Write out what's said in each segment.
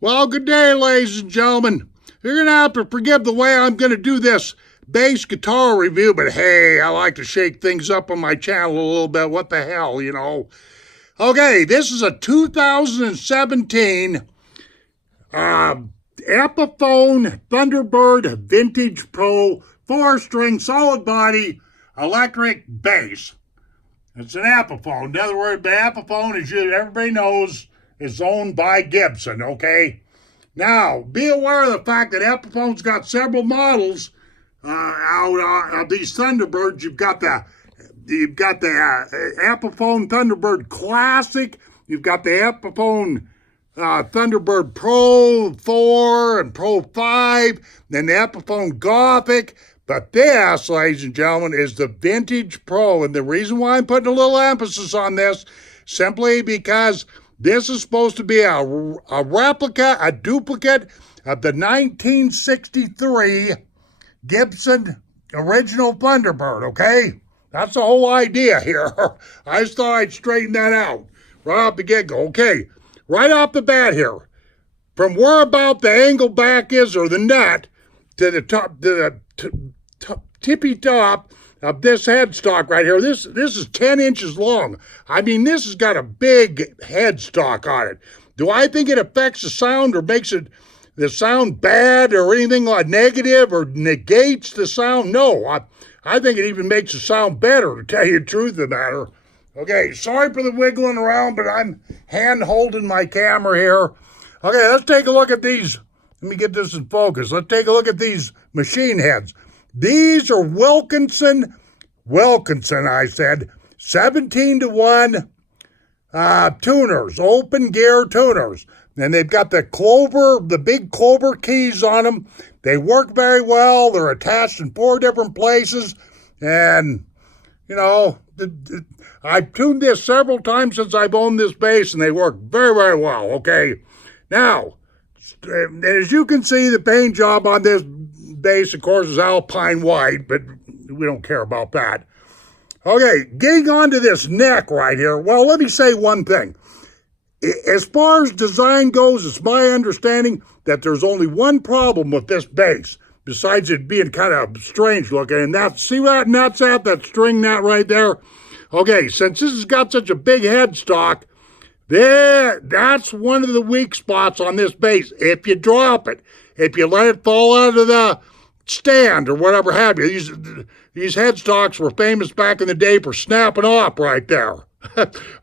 Well, good day, ladies and gentlemen. You're going to have to forgive the way I'm going to do this bass guitar review, but hey, I like to shake things up on my channel a little bit. What the hell, you know? Okay, this is a 2017 Epiphone Thunderbird Vintage PRO 4-string solid body electric bass. It's an Epiphone. In other words, the Epiphone, as everybody knows, is owned by Gibson, okay? Now, be aware of the fact that Epiphone's got several models out of these Thunderbirds. You've got the Epiphone Thunderbird Classic. You've got the Epiphone Thunderbird Pro 4 and Pro 5. Then the Epiphone Gothic. But this, ladies and gentlemen, is the Vintage Pro. And the reason why I'm putting a little emphasis on this, simply because this is supposed to be a replica, a duplicate of the 1963 Gibson original Thunderbird, okay? That's the whole idea here. I just thought I'd straighten that out right off the get-go. Okay, right off the bat here, from where about the angle back is, or the nut, to the top, to the tippy top of this headstock right here. This is 10 inches long. I mean, this has got a big headstock on it. Do I think it affects the sound or makes the sound bad or anything like negative or negates the sound? No, I think it even makes the sound better, to tell you the truth of the matter. Okay, sorry for the wiggling around, but I'm hand-holding my camera here. Okay, let's take a look at these. Let me get this in focus. Let's take a look at these machine heads. These are Wilkinson, I said, 17-to-1 tuners, open gear tuners. And they've got the big clover keys on them. They work very well. They're attached in 4 different places. And, you know, I've tuned this several times since I've owned this bass, and they work very, very well, okay? Now, as you can see, the paint job on this bass, of course, is Alpine white, but we don't care about that. Okay, getting onto this neck right here, well, let me say one thing. As far as design goes, it's my understanding that there's only one problem with this bass, besides it being kind of strange looking, and that's, see that nut's at, that string nut right there? Okay, since this has got such a big headstock, that's one of the weak spots on this bass. If you drop it, if you let it fall out of the stand or whatever have you, these headstocks were famous back in the day for snapping off right there.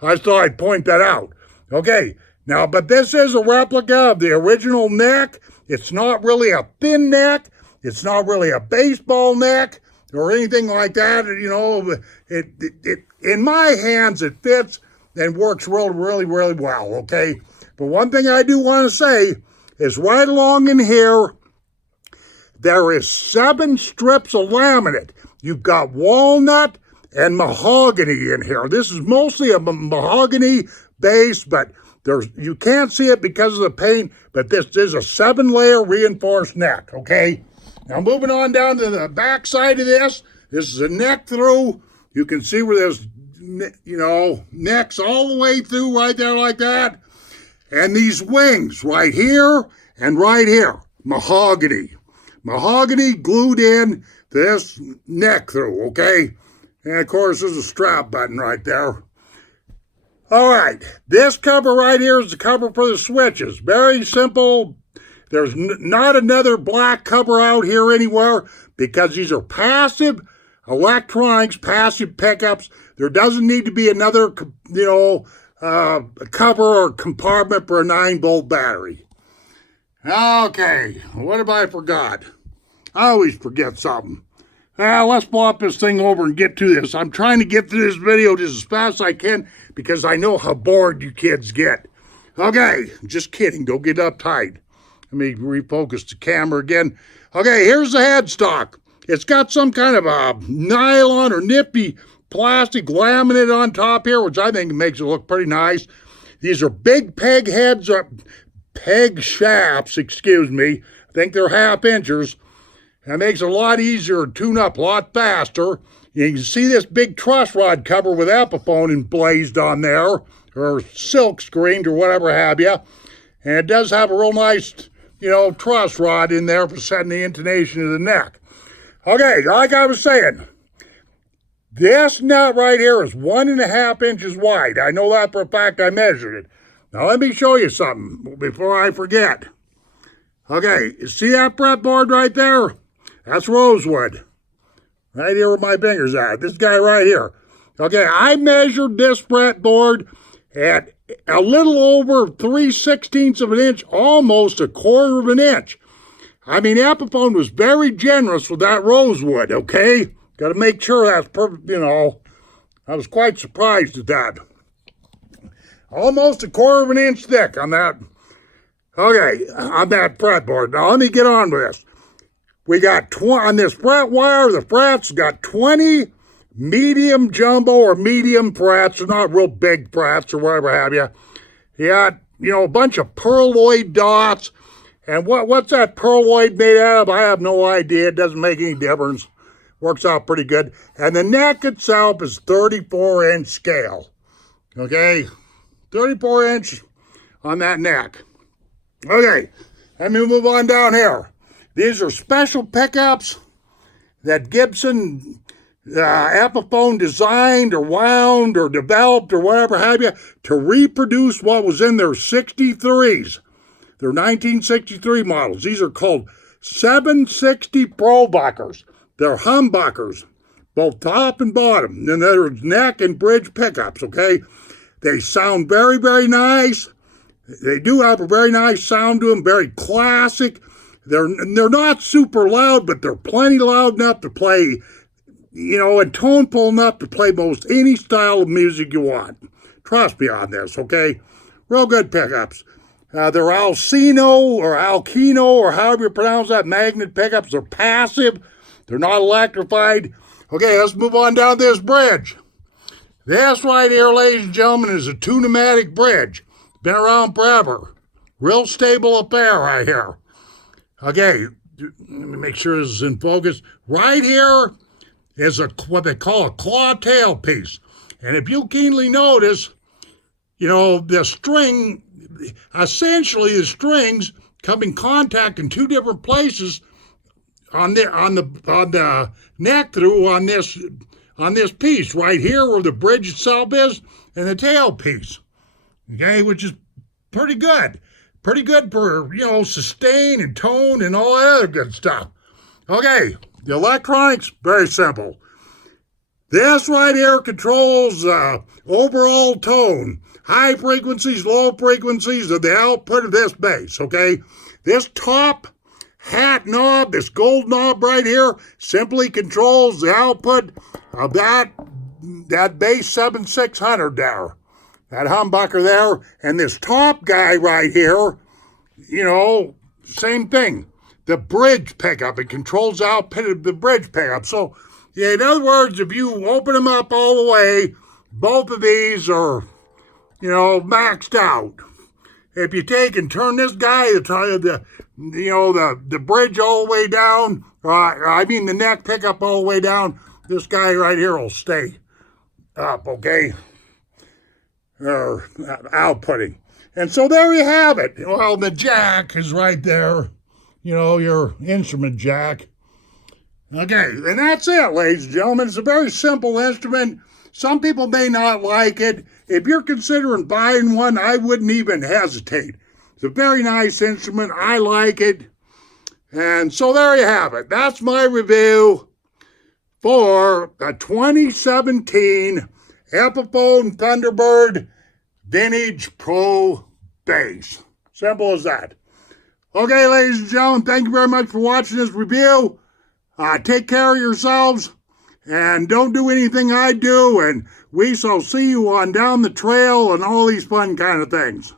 I thought I'd point that out. Okay, now, but this is a replica of the original neck. It's not really a thin neck. It's not really a baseball neck or anything like that. You know, it in my hands, it fits and works really, really well, okay? But one thing I do want to say is right along in here, there is 7 strips of laminate. You've got walnut and mahogany in here. This is mostly a mahogany base, but you can't see it because of the paint, but this is a 7-layer reinforced neck, okay? Now moving on down to the back side of this is a neck through. You can see where there's, you know, necks all the way through right there like that. And these wings right here and right here, mahogany. Mahogany glued in to this neck through, okay? And of course, there's a strap button right there. All right, this cover right here is the cover for the switches. Very simple. There's not another black cover out here anywhere because these are passive electronics, passive pickups. There doesn't need to be another, you know, cover or compartment for a 9-volt battery. Okay, what have I forgot? I always forget something. Let's flop this thing over and get to this. I'm trying to get through this video just as fast as I can because I know how bored you kids get. Okay, just kidding. Don't get uptight. Let me refocus the camera again. Okay, here's the headstock. It's got some kind of a nylon or nippy plastic laminate on top here, which I think makes it look pretty nice. These are big peg heads, peg shafts, excuse me. I think they're 1/2 inches. That makes it a lot easier to tune up a lot faster. You can see this big truss rod cover with Epiphone emblazed on there, or silk screened or whatever have you. And it does have a real nice, truss rod in there for setting the intonation of the neck. Okay, like I was saying, this nut right here is 1.5 inches wide. I know that for a fact. I measured it. Now let me show you something before I forget. Okay, you see that fretboard right there? That's rosewood. Right here where my finger's at. This guy right here. Okay, I measured this fretboard at a little over 3/16 of an inch, almost 1/4 of an inch. I mean, Epiphone was very generous with that rosewood, okay? Got to make sure that's perfect, I was quite surprised at that. Almost 1/4 of an inch thick on that, on that fretboard. Now, let me get on with this. We got, on this fret wire, the frets got 20 medium jumbo or medium frets. They're not real big frets or whatever have you. You got, a bunch of pearloid dots. And what's that pearloid made out of? I have no idea. It doesn't make any difference. Works out pretty good. And the neck itself is 34-inch scale. Okay? 34-inch on that neck. Okay, let me move on down here. These are special pickups that Gibson Epiphone designed or wound or developed or whatever have you to reproduce what was in their 63s. Their 1963 models. These are called 760 Pro buckers. They're humbuckers, both top and bottom. And there's neck and bridge pickups, okay? They sound very, very nice. They do have a very nice sound to them, very classic. They're not super loud, but they're plenty loud enough to play, and toneful enough to play most any style of music you want. Trust me on this, okay? Real good pickups. They're Alcino or however you pronounce that, magnet pickups. They're passive. They're not electrified. Okay, let's move on down this bridge. This right here, ladies and gentlemen, is a two-pneumatic bridge. Been around forever. Real stable affair right here. Okay, let me make sure this is in focus. Right here is what they call a claw tail piece. And if you keenly notice, the string, essentially the strings come in contact in two different places on the neck through on this piece right here where the bridge itself is, and the tail piece. Okay, which is pretty good. Pretty good for, sustain and tone and all that other good stuff. Okay, the electronics, very simple. This right here controls overall tone. High frequencies, low frequencies are the output of this bass, okay? This top hat knob, this gold knob right here, simply controls the output of that bass 7600 there. That humbucker there, and this top guy right here, same thing. The bridge pickup, it controls the output of the bridge pickup. So, in other words, if you open them up all the way, both of these are, maxed out. If you take and turn this guy, the bridge all the way down, the neck pickup all the way down, this guy right here will stay up, okay? Or outputting. And so there you have it. Well, the jack is right there. Your instrument jack. Okay, and that's it, ladies and gentlemen. It's a very simple instrument. Some people may not like it. If you're considering buying one, I wouldn't even hesitate. It's a very nice instrument. I like it. And so there you have it. That's my review for a 2017 Epiphone Thunderbird Vintage Pro bass. Simple as that. Okay, ladies and gentlemen, thank you very much for watching this review. Take care of yourselves and don't do anything I do, and we shall see you on down the trail and all these fun kind of things.